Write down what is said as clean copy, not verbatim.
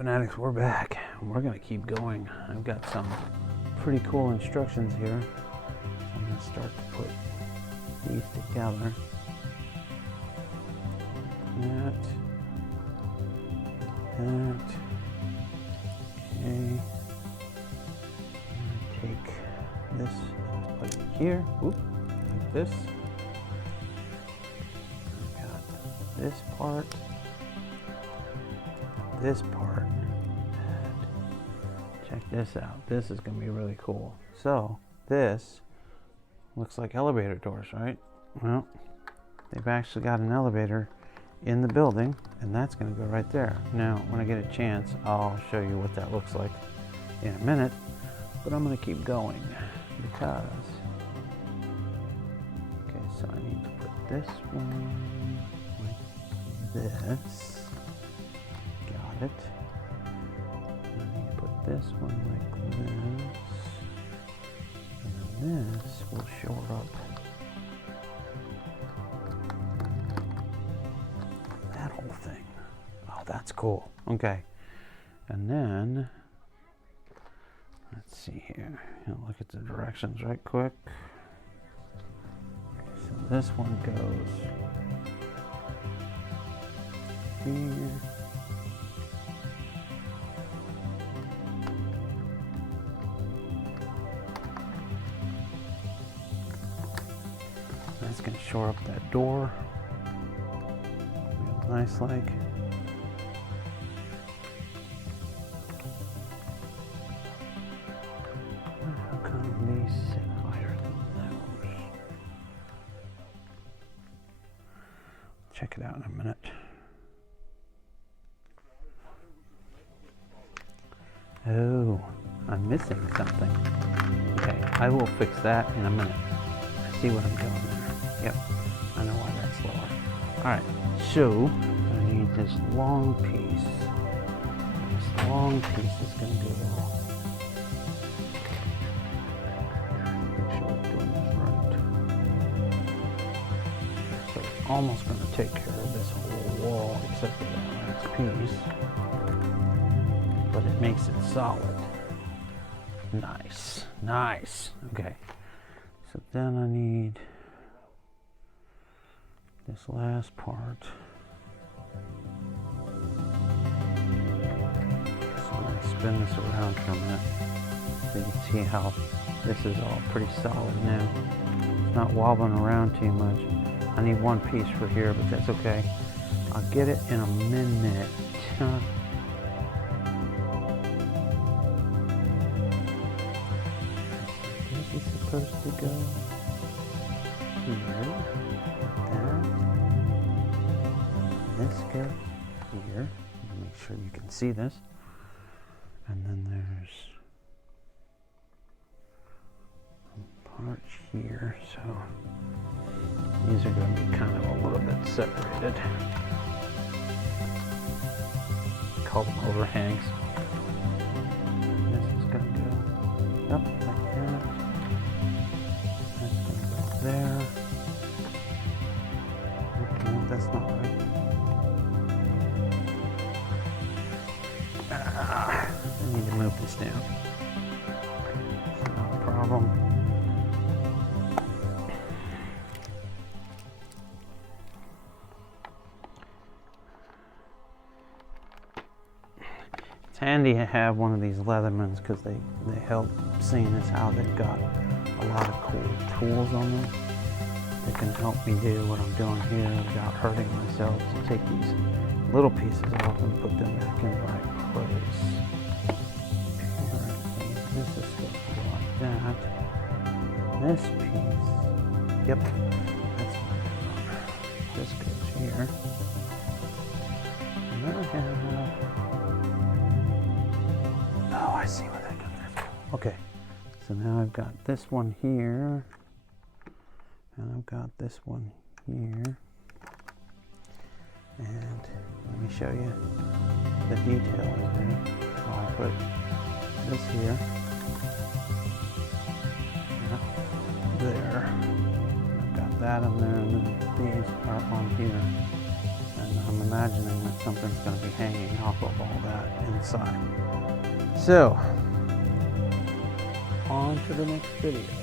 fanatics, we're back. We're gonna keep going. I've got some pretty cool instructions here. I'm gonna start to put these together. That. Okay. Take this and put it here. Oop, like this. I've got this part. This part, and check this out. This is going to be really cool. So this looks like elevator doors, right? Well, they've actually got an elevator in the building, and that's going to go right there. Now, when I get a chance, I'll show you what that looks like in a minute, but I'm going to keep going because, okay, so I need to put this one like this. Got it. And I need to put this one like this, and then this will shore up that whole thing. Oh, that's cool. Okay, and then let's see here. Look at the directions right quick. Okay, so this one goes here. That's going to shore up that door real nice like. How come these sit higher than those? Check it out in a minute. Oh, I'm missing something. Okay, I will fix that in a minute. I see what I'm doing there. Yep, I know why that's lower. Alright, so I need this long piece. This long piece is going to go. Make sure we're doing this right. So it's almost going to take care of this whole wall except for that last piece. But it makes it solid. Nice, nice. Okay, so then I need this last part. So I'm going to spin this around for a minute so you can see how this is all pretty solid now. It's not wobbling around too much. I need one piece for here, but that's okay. I'll get it in a minute. This is supposed to go here. This go here. Make sure you can see this. And then there's some parts here. So these are going to be kind of a little bit separated. Call them overhangs. This is going to go up like that. That's going to go there. Okay, that's not right. I need to move this down. It's not a problem. It's handy to have one of these Leathermans because they help, seeing as how they've got a lot of cool tools on them. They can help me do what I'm doing here without hurting myself. So take these little pieces off and put them back in the right place. This is supposed to go like that. This piece, yep, that's what this goes here. And then I have, oh, I see what that goes. Okay, so now I've got this one here, and I've got this one here. And let me show you the detail in there. So I put this here, there. I've got that in there, and then these are on here. And and I'm imagining that something's going to be hanging off of all that inside. So, on to the next video.